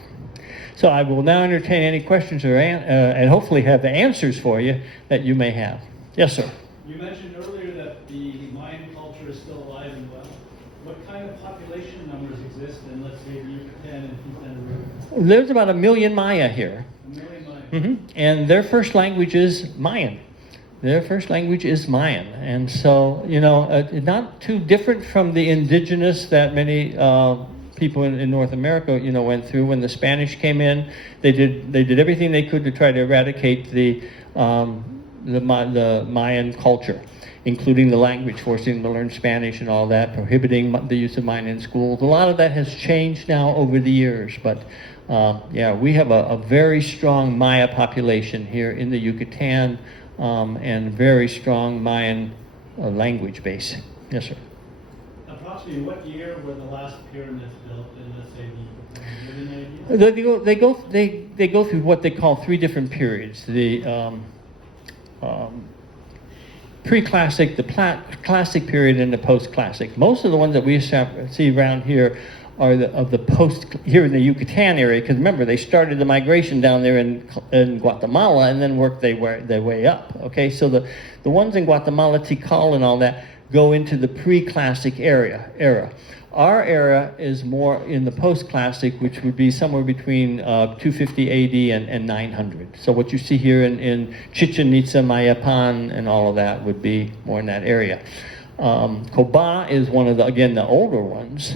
So I will now entertain any questions and hopefully have the answers for you that you may have. Yes, sir. You mentioned earlier that the Mayan culture is still alive and well. What kind of population numbers exist in, let's say, the Yucatan and Quintana Roo? There's about 1 million Maya here. 1 million Maya. Mm-hmm. And their first language is Mayan. Their first language is Mayan. And so, not too different from the indigenous that many people in North America, went through when the Spanish came in. They did everything they could to try to eradicate the Mayan culture, including the language, forcing them to learn Spanish and all that, prohibiting the use of Mayan in schools. A lot of that has changed now over the years, but we have a very strong Maya population here in the Yucatan, and very strong Mayan language base. Yes, sir. Approximately what year were the last pyramids built in, let's say, the They go through what they call 3 different periods. The pre-classic, the classic period, and the post-classic. Most of the ones that we see around here are of the post, here in the Yucatan area, because remember, they started the migration down there in Guatemala and then worked their way up. Okay, so the ones in Guatemala, Tikal and all that, go into the pre-classic era. Our era is more in the post-classic, which would be somewhere between 250 AD and 900. So what you see here in Chichen Itza, Mayapan, and all of that would be more in that area. Coba is one of the older ones,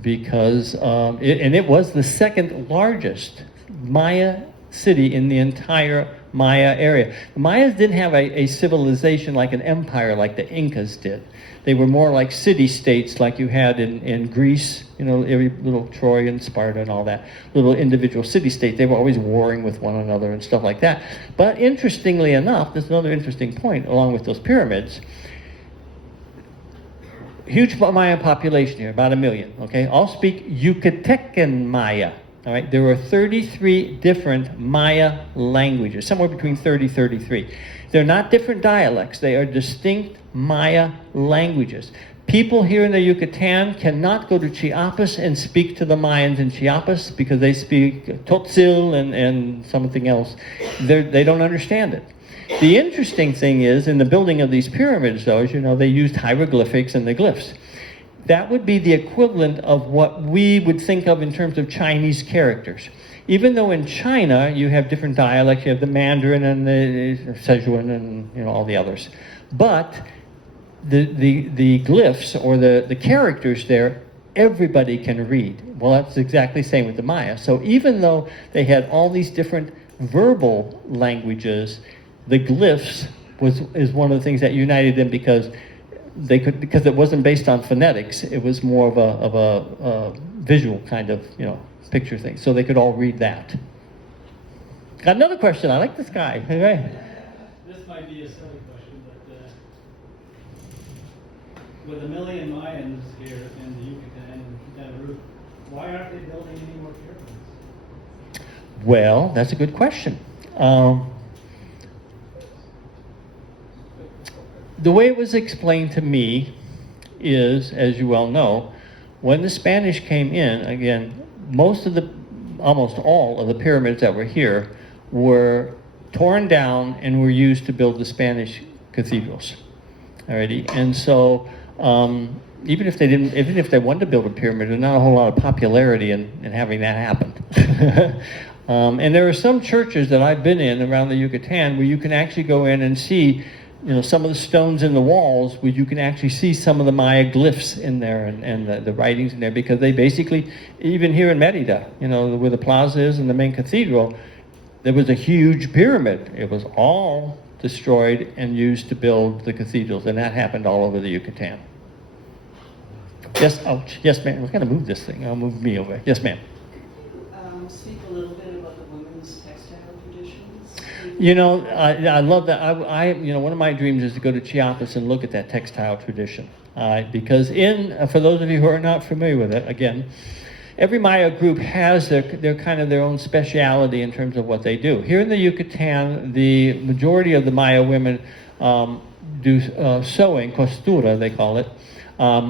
because it was the second largest Maya city in the entire Maya area. The Mayas didn't have a civilization like an empire like the Incas did. They were more like city-states like you had in Greece, every little Troy and Sparta and all that, little individual city-state. They were always warring with one another and stuff like that. But interestingly enough, there's another interesting point along with those pyramids. Huge Maya population here, about 1 million, okay? All speak Yucatecan Maya, all right? There are 33 different Maya languages, somewhere between 33. They're not different dialects. They are distinct Maya languages. People here in the Yucatan cannot go to Chiapas and speak to the Mayans in Chiapas because they speak Tzotzil and something else. They don't understand it. The interesting thing is, in the building of these pyramids, though, as you know, they used hieroglyphics and the glyphs. That would be the equivalent of what we would think of in terms of Chinese characters. Even though in China you have different dialects, you have the Mandarin and the Sichuan and all the others. But the glyphs or the characters there, everybody can read. Well, that's exactly the same with the Maya. So even though they had all these different verbal languages, the glyphs is one of the things that united them because it wasn't based on phonetics. It was more of a visual kind of, picture thing, so they could all read that. Got another question. I like this guy. Okay. This might be a silly question, but with 1 million Mayans here in the Yucatan and Peru, why aren't they building any more pyramids? Well, that's a good question. The way it was explained to me is, as you well know, when the Spanish came in, again, almost all of the pyramids that were here were torn down and were used to build the Spanish cathedrals. Alrighty, and so even if they wanted to build a pyramid, there's not a whole lot of popularity in having that happen. And there are some churches that I've been in around the Yucatan where you can actually go in and see, some of the stones in the walls where you can actually see some of the Maya glyphs in there and the writings in there, because they basically, even here in Merida, where the plaza is and the main cathedral, there was a huge pyramid. It was all destroyed and used to build the cathedrals, and that happened all over the Yucatan. Yes, ouch. Yes, ma'am. We're going to move this thing. I'll move me over. Yes, ma'am. Speak a little bit about the women's textile traditions? I love that. One of my dreams is to go to Chiapas and look at that textile tradition. Because for those of you who are not familiar with it, again, every Maya group has their kind of their own speciality in terms of what they do. Here in the Yucatan, the majority of the Maya women do sewing, costura they call it, or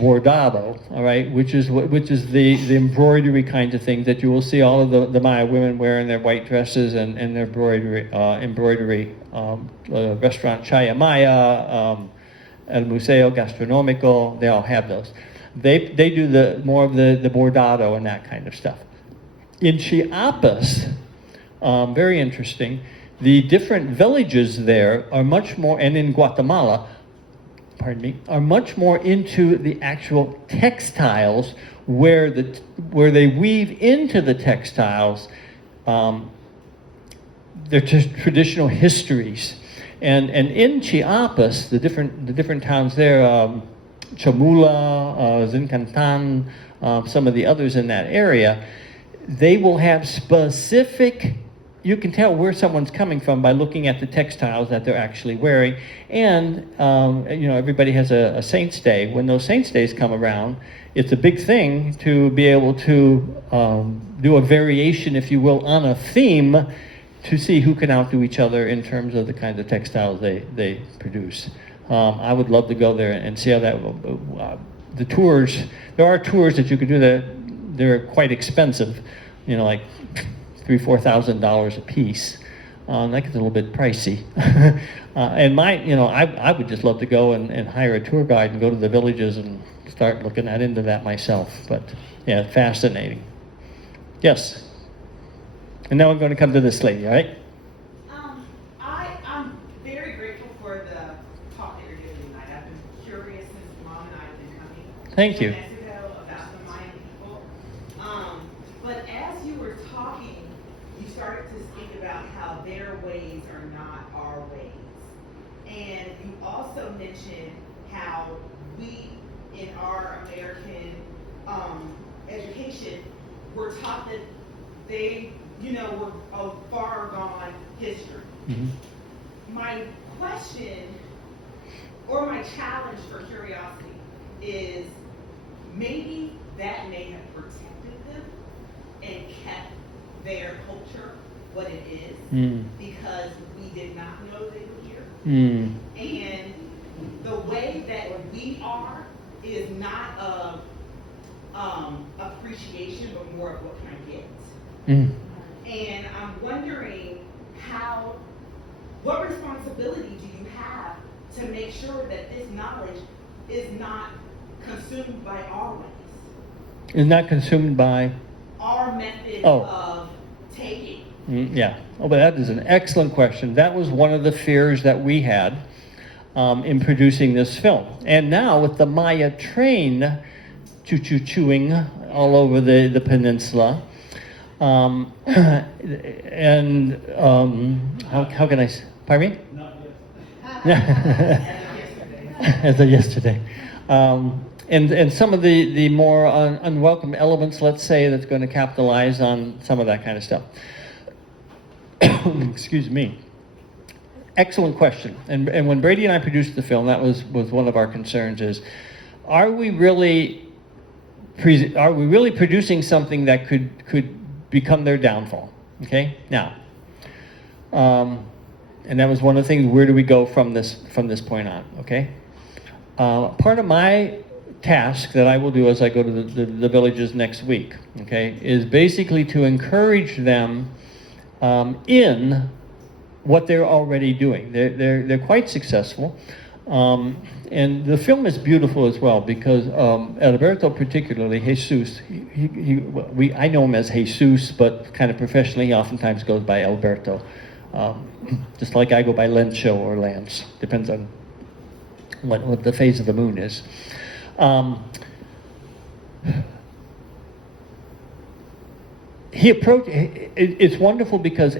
bordado, all right, which is the embroidery kinds of things that you will see all of the Maya women wearing their white dresses and their embroidery. Restaurant Chaya Maya, El Museo Gastronomico, they all have those. They do more of the bordado and that kind of stuff. In Chiapas, very interesting, the different villages there are much more, and in Guatemala, are much more into the actual textiles, where they weave into the textiles their traditional histories. And in Chiapas, the different towns there, Chamula, Zincantan, some of the others in that area, they will have specific, you can tell where someone's coming from by looking at the textiles that they're actually wearing. And, everybody has a Saints' Day. When those Saints' Days come around, it's a big thing to be able to do a variation, if you will, on a theme to see who can outdo each other in terms of the kinds of textiles they produce. I would love to go there and see how that, the tours, there are tours that you could do that, they're quite expensive, like $3,000-4,000 a piece. That gets a little bit pricey. And I would just love to go and hire a tour guide and go to the villages and start looking into that myself. But yeah, fascinating. Yes. And now we're going to come to this lady, all right? I'm very grateful for the talk that you're doing tonight. I've been curious since Mom and I have been coming. Thank you. Mexico about the Mayan people. But as you were talking, you started to speak about how their ways are not our ways. And you also mentioned how we, in our American education, were taught that they, were a far gone history. Mm-hmm. My question, or my challenge for curiosity, is maybe that may have protected them and kept their culture what it is, because we did not know they were here. And the way that we are is not of appreciation, but more of what can I get. And I'm wondering what responsibility do you have to make sure that this knowledge is not consumed by our ways? Is not consumed by? Our method of taking. Yeah. Oh, but that is an excellent question. That was one of the fears that we had in producing this film. And now with the Maya train choo-choo-chooing all over the peninsula, and how can I, pardon me? Not yet. as of yesterday. And some of the more unwelcome elements, let's say, that's going to capitalize on some of that kind of stuff. Excuse me. Excellent question. And when Brady and I produced the film, that was one of our concerns: is are we really producing something that could become their downfall? Okay, now, and that was one of the things. Where do we go from this point on? Okay, part of my task that I will do as I go to the villages next week, okay, is basically to encourage them in what they're already doing. They're quite successful, and the film is beautiful as well because Alberto, particularly Jesus, I know him as Jesus, but kind of professionally, he oftentimes goes by Alberto, just like I go by Lencho or Lance, depends on what the phase of the moon is. It's wonderful because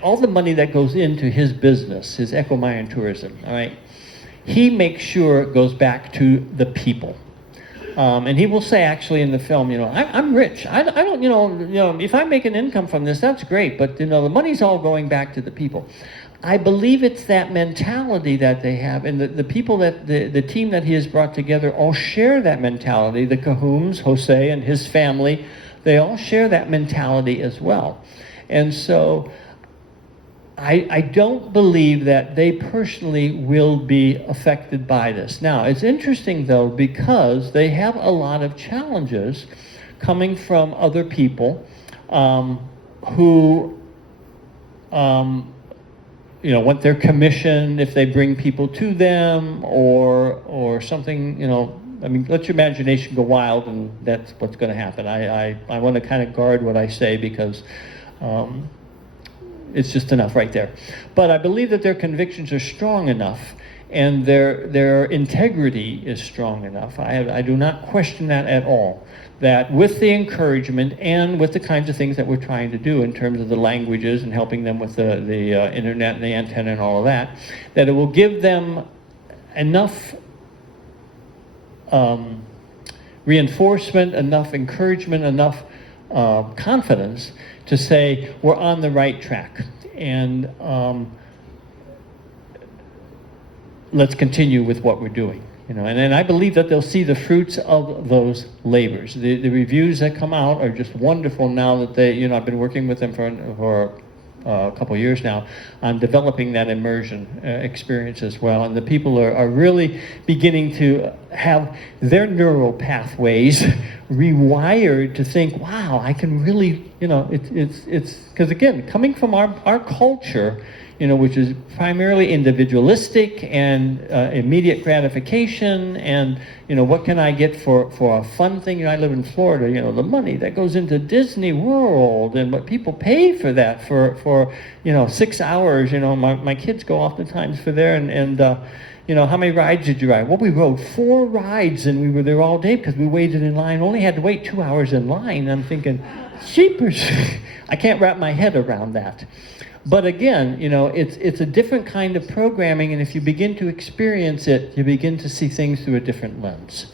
all the money that goes into his business, his Eco-Mayan tourism, all right, he makes sure it goes back to the people. And he will say, actually, in the film, I'm rich. I don't, if I make an income from this, that's great. But, the money's all going back to the people. I believe it's that mentality that they have, and the people the team that he has brought together all share that mentality. The Cahoons, Jose and his family, they all share that mentality as well. And so I don't believe that they personally will be affected by this. Now, it's interesting, though, because they have a lot of challenges coming from other people who want their commission if they bring people to them or something, I mean, let your imagination go wild, and that's what's going to happen. I want to kind of guard what I say because it's just enough right there. But I believe that their convictions are strong enough and their integrity is strong enough. I do not question that at all. That with the encouragement and with the kinds of things that we're trying to do in terms of the languages and helping them with the internet and the antenna and all of that, that it will give them enough reinforcement, enough encouragement, enough confidence to say we're on the right track, and let's continue with what we're doing. And I believe that they'll see the fruits of those labors. The reviews that come out are just wonderful now that I've been working with them for a couple of years now on developing that immersion experience as well. And the people are really beginning to have their neural pathways rewired to think, wow, I can really, it's because again, coming from our culture, which is primarily individualistic and immediate gratification, and what can I get for a fun thing? I live in Florida. The money that goes into Disney World and what people pay for that for 6 hours. My kids go oftentimes for there, and how many rides did you ride? Well, we rode 4 rides, and we were there all day because we waited in line. Only had to wait 2 hours in line. I'm thinking, jeepers, I can't wrap my head around that. But again, it's a different kind of programming, and if you begin to experience it, you begin to see things through a different lens.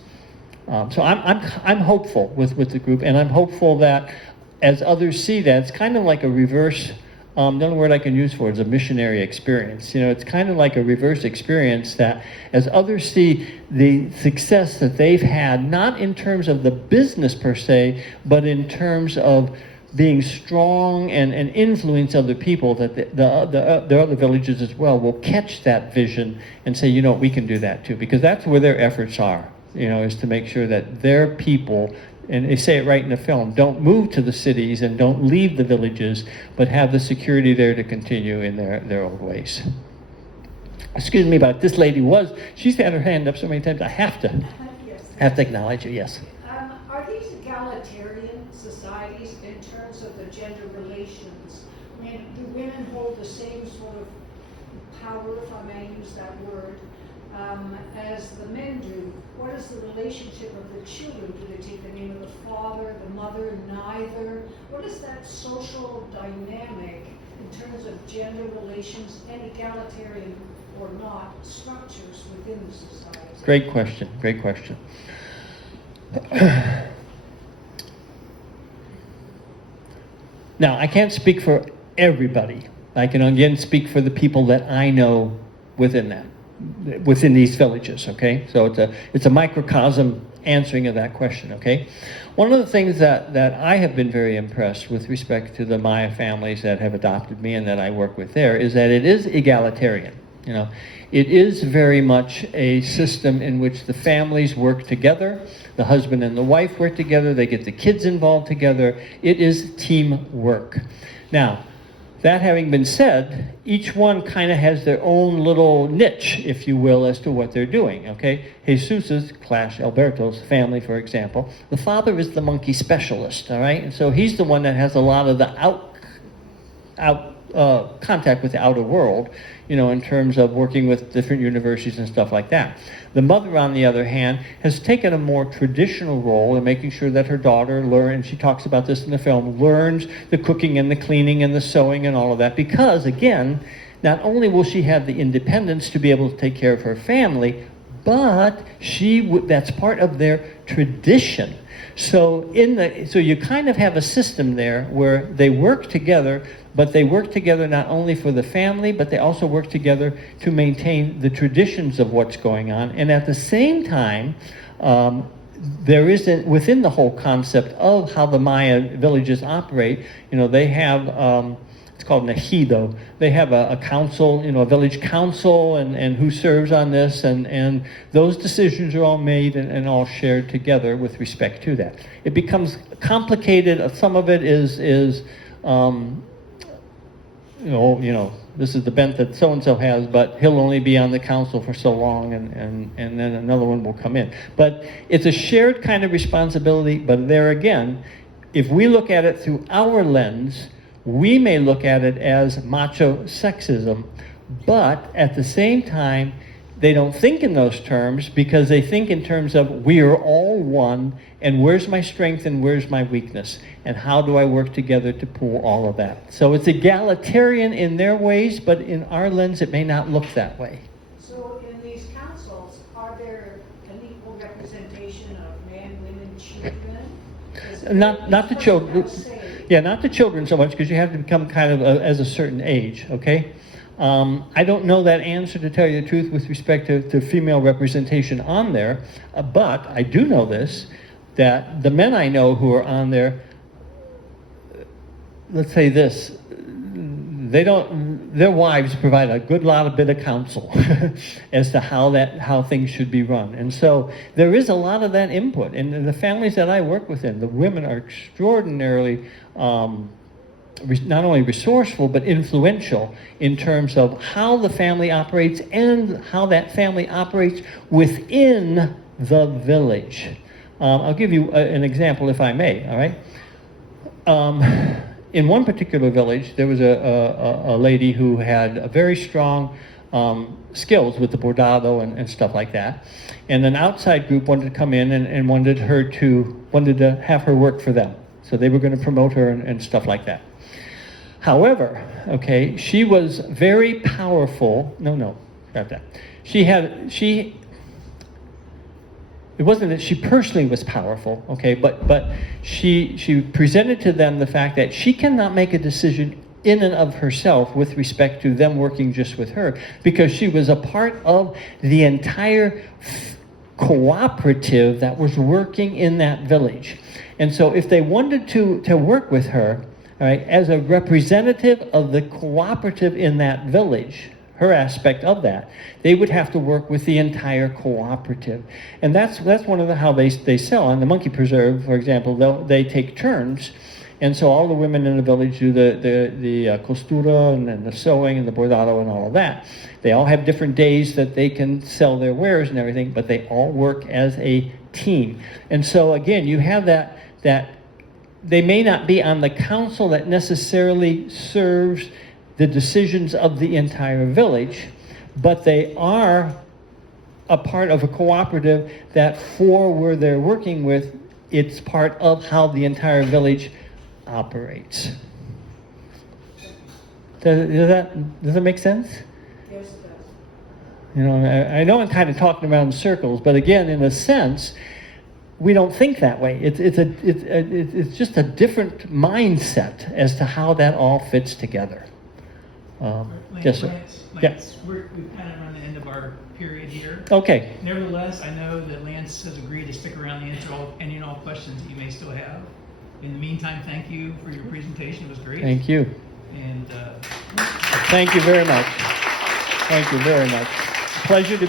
So I'm hopeful with the group, and I'm hopeful that as others see that, it's kind of like a reverse. The only word I can use for it is a missionary experience. It's kind of like a reverse experience that as others see the success that they've had, not in terms of the business per se, but in terms of being strong and influence other people, that the other villages as well will catch that vision and say, we can do that too, because that's where their efforts are, is to make sure that their people, and they say it right in the film, don't move to the cities and don't leave the villages, but have the security there to continue in their old ways. Excuse me, but this lady she's had her hand up so many times, I have to acknowledge it, yes. Are these egalitarian societies in terms of the gender relations? I mean, do women hold the same sort of power, if I may use that word, as the men do? What is the relationship of the children? Do they take the name of the father, the mother, neither? What is that social dynamic in terms of gender relations and egalitarian or not structures within the society? Great question, great question. Now, I can't speak for everybody. I can again speak for the people that I know within these villages, okay? So it's a microcosm answering of that question, okay? One of the things that I have been very impressed with respect to the Maya families that have adopted me and that I work with there is that it is egalitarian, you know. It is very much a system in which the families work together, the husband and the wife work together, they get the kids involved together. It is teamwork. Now, that having been said, each one kind of has their own little niche, if you will, as to what they're doing, okay? Jesus's, Clash Alberto's family, for example, the father is the monkey specialist, all right? And so he's the one that has a lot of the contact with the outer world, you know, in terms of working with different universities and stuff like that. The mother, on the other hand, has taken a more traditional role in making sure that her daughter and she talks about this in the film, learns the cooking and the cleaning and the sewing and all of that, because, again, not only will she have the independence to be able to take care of her family, but that's part of their tradition. So you kind of have a system there where they work together, but they work together not only for the family, but they also work together to maintain the traditions of what's going on. And at the same time, there isn't, within the whole concept of how the Maya villages operate, you know, they have, it's called an ejido. They have a council, you know, a village council, and who serves on this, and those decisions are all made and all shared together with respect to that. It becomes complicated. Some of it is you know, this is the bent that so-and-so has, but he'll only be on the council for so long, and then another one will come in. But it's a shared kind of responsibility, but there again, if we look at it through our lens, we may look at it as macho sexism, but at the same time, they don't think in those terms because they think in terms of we are all one, and where's my strength and where's my weakness, and how do I work together to pool all of that. So it's egalitarian in their ways, but in our lens it may not look that way. So in these councils, are there an equal representation of men, women, children? Not the children. Yeah, not the children so much, because you have to become kind of as a certain age, okay? I don't know that answer, to tell you the truth, with respect to female representation on there, but I do know this, that the men I know who are on there, let's say this, their wives provide a bit of counsel as to how things should be run. And so there is a lot of that input. And in the families that I work within, the women are extraordinarily not only resourceful, but influential in terms of how the family operates and how that family operates within the village. I'll give you an example, if I may, all right? In one particular village, there was a lady who had a very strong skills with the bordado and stuff like that. And an outside group wanted to come in and wanted to have her work for them. So they were going to promote her and stuff like that. However, okay, she was very powerful. No, forgot that. It wasn't that she personally was powerful, okay, but she presented to them the fact that she cannot make a decision in and of herself with respect to them working just with her, because she was a part of the entire cooperative that was working in that village. And so if they wanted to work with her, all right, as a representative of the cooperative in that village, her aspect of that, they would have to work with the entire cooperative. And that's one of how they sell. On the monkey preserve, for example, they take turns. And so all the women in the village do the costura and the sewing and the bordado and all of that. They all have different days that they can sell their wares and everything, but they all work as a team. And so again, you have that they may not be on the council that necessarily serves the decisions of the entire village, but they are a part of a cooperative that for where they're working with, it's part of how the entire village operates. Does that make sense? Yes, it You know, I know I'm kind of talking around in circles, but again, in a sense, we don't think that way. It's just a different mindset as to how that all fits together. Yes, sir. Lance, we've kind of run the end of our period here. Okay. Nevertheless, I know that Lance has agreed to stick around to answer any and all questions that you may still have. In the meantime, thank you for your presentation. It was great. Thank you. And Thank you very much. Thank you very much. Pleasure to be